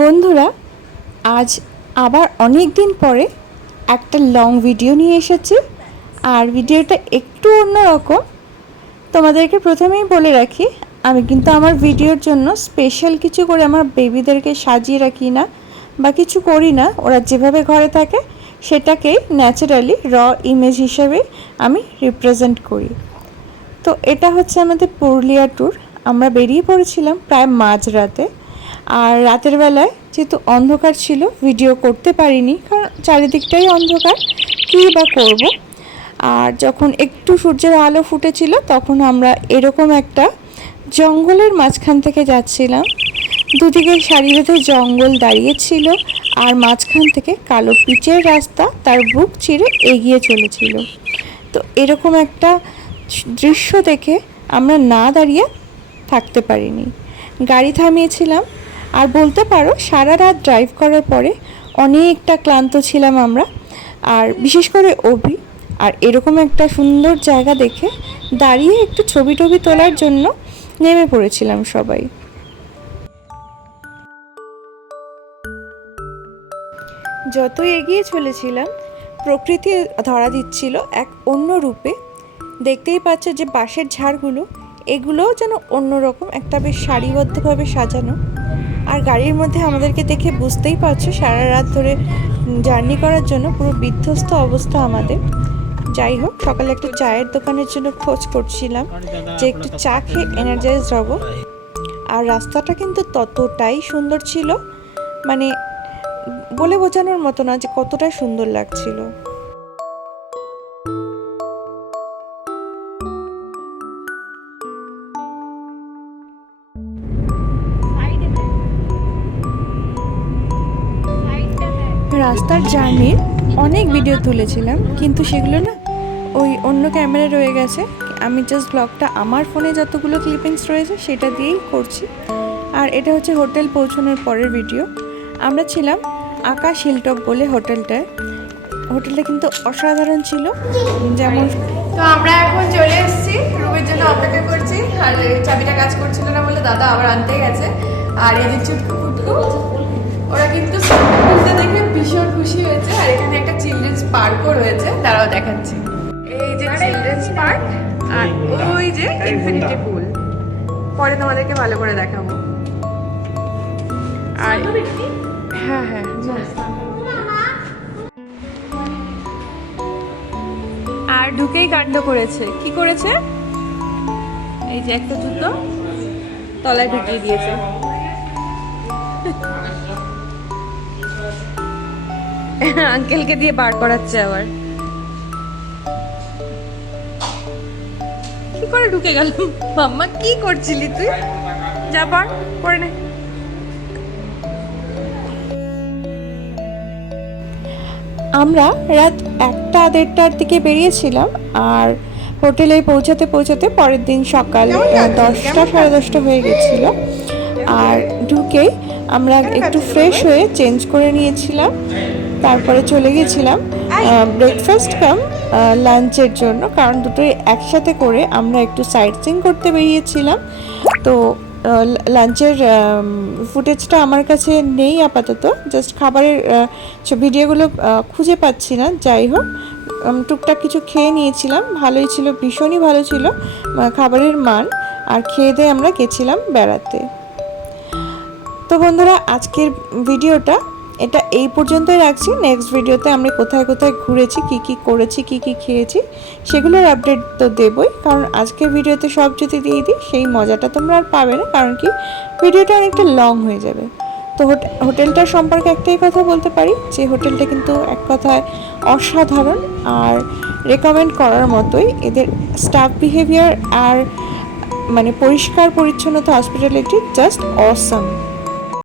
বন্ধুরা, আজ আবার অনেক দিন পরে একটা লং ভিডিও নিয়ে এসেছি। আর ভিডিওটা একটু অন্যরকম। তোমাদেরকে প্রথমেই বলে রাখি, আমি কিন্তু আমার ভিডিওর জন্য স্পেশাল কিছু করে আমার বেবিদেরকে সাজিয়ে রাখি না বা কিছু করি না। ওরা যেভাবে ঘরে থাকে সেটাকেই ন্যাচারালি র ইমেজ হিসেবে আমি রিপ্রেজেন্ট করি। তো এটা হচ্ছে আমাদের পুরুলিয়া ট্যুর। আমরা বেরিয়ে পড়েছিলাম প্রায় মাঝরাতে। আর রাতের বেলায় যেহেতু অন্ধকার ছিল, ভিডিও করতে পারিনি, কারণ চারিদিকটাই অন্ধকার, কী বা করব। আর যখন একটু সূর্যের আলো ফুটেছিল তখন আমরা এরকম একটা জঙ্গলের মাঝখান থেকে যাচ্ছিলাম। দুদিকে সারি বেঁধে জঙ্গল দাঁড়িয়েছিল, আর মাঝখান থেকে কালো পিচের রাস্তা তার বুক চিরে এগিয়ে চলেছিল। তো এরকম একটা দৃশ্য দেখে আমরা না দাঁড়িয়ে থাকতে পারিনি, গাড়ি থামিয়েছিলাম। আর বলতে পারো সারা রাত ড্রাইভ করার পরে অনেকটা ক্লান্ত ছিলাম আমরা, আর বিশেষ করে অভি। আর এরকম একটা সুন্দর জায়গা দেখে দাঁড়িয়ে একটু ছবি টবি তোলার জন্য নেমে পড়েছিলাম সবাই। যতই এগিয়ে চলেছিলাম প্রকৃতি ধরা দিচ্ছিল এক অন্য রূপে। দেখতেই পাচ্ছ যে বাঁশের ঝাড়গুলো, এগুলোও যেন অন্যরকম একটা বেশ সারিবদ্ধভাবে সাজানো। আর গাড়ির মধ্যে আমাদেরকে দেখে বুঝতেই পারছো সারা রাত ধরে জার্নি করার জন্য পুরো বিধ্বস্ত অবস্থা আমাদের। যাই হোক, সকালে একটা চায়ের দোকানের জন্য খোঁজ করছিলাম যে একটু চা খেয়ে এনার্জাইজ হব। আর রাস্তাটা কিন্তু ততটাই সুন্দর ছিল, মানে বলে বোঝানোর মতো না যে কতটা সুন্দর লাগছিল। রাস্তার জার্নির অনেক ভিডিও তুলেছিলাম, কিন্তু সেগুলো না ওই অন্য ক্যামেরায় রয়ে গেছে। আমি জাস্ট ব্লগটা আমার ফোনে যতগুলো ক্লিপিংস রয়েছে সেটা দিয়েই করছি। আর এটা হচ্ছে হোটেল পৌঁছানোর পরের ভিডিও। আমরা ছিলাম আকাশ হিলটপ বলে হোটেলটা কিন্তু অসাধারণ ছিল। যেমন তো আমরা এখন চলে এসেছি, রুমের জন্য অপেক্ষা করছি। আর চাবিটা কাজ করছিল না বলে দাদা আবার আনতে গেছে। আর এই যে চুটকু ফুটকু, ওরা কিন্তু খুলতে দেখে ভীষণ খুশি হয়েছে। আর এখানে একটা চিলড্রেন্স পার্কও রয়েছে, তারাও দেখাচ্ছি। এই যে চিলড্রেন্স পার্ক, আর ওই যে ইনফিনিটি পুল। পরে তোমাদেরকে ভালো করে দেখাবো। আর হ্যাঁ হ্যাঁ, আর ঢুকেই কাণ্ড করেছে। কি করেছে? এই যে একটা জুতো তলায় ঢুকিয়ে দিয়েছে। আঙ্কেলকে দিয়ে বার করাচ্ছে আবার। কি করে ঢুকে গেল? মাম্মা কি করছিলি তুই? যা বার করে নে। আমরা রাত 1টা-1:30টার দিকে বেরিয়েছিলাম। আর হোটেলে পৌঁছাতে পৌঁছাতে পরের দিন সকাল 10টা-10:30 হয়ে গেছিল। আর ঢুকেই আমরা একটু ফ্রেশ হয়ে চেঞ্জ করে নিয়েছিলাম। তারপরে চলে গেছিলাম ব্রেকফাস্ট কাম লাঞ্চের জন্য, কারণ দুটোই একসাথে করে আমরা একটু সাইট সিইং করতে বেরিয়েছিলাম। তো লাঞ্চের ফুটেজটা আমার কাছে নেই আপাতত, জাস্ট খাবারের ভিডিওগুলো খুঁজে পাচ্ছি না। যাই হোক, টুকটাক কিছু খেয়ে নিয়েছিলাম, ভালোই ছিল, ভীষণই ভালো ছিল খাবারের মান। আর খেয়ে দিয়ে আমরা গেছিলাম বেড়াতে। তো বন্ধুরা, আজকের ভিডিওটা এটা এই পর্যন্তই রাখছি। নেক্সট ভিডিওতে আমরা কোথায় কোথায় ঘুরেছি, কি কি করেছি, কি কি খেয়েছি সেগুলোর আপডেট তো দেবই। কারণ আজকের ভিডিওতে সব যদি দিয়ে দিই সেই মজাটা তোমরা আর পাবে না, কারণ কি ভিডিওটা অনেকটা লং হয়ে যাবে। তো হোটেলটার সম্পর্কে একটাই কথা বলতে পারি যে হোটেলটা কিন্তু এক কথায় অসাধারণ আর রেকমেন্ড করার মতোই। এদের স্টাফ বিহেভিয়ার আর মানে পরিষ্কার পরিচ্ছন্নতা, হসপিটালিটি জাস্ট অসাম।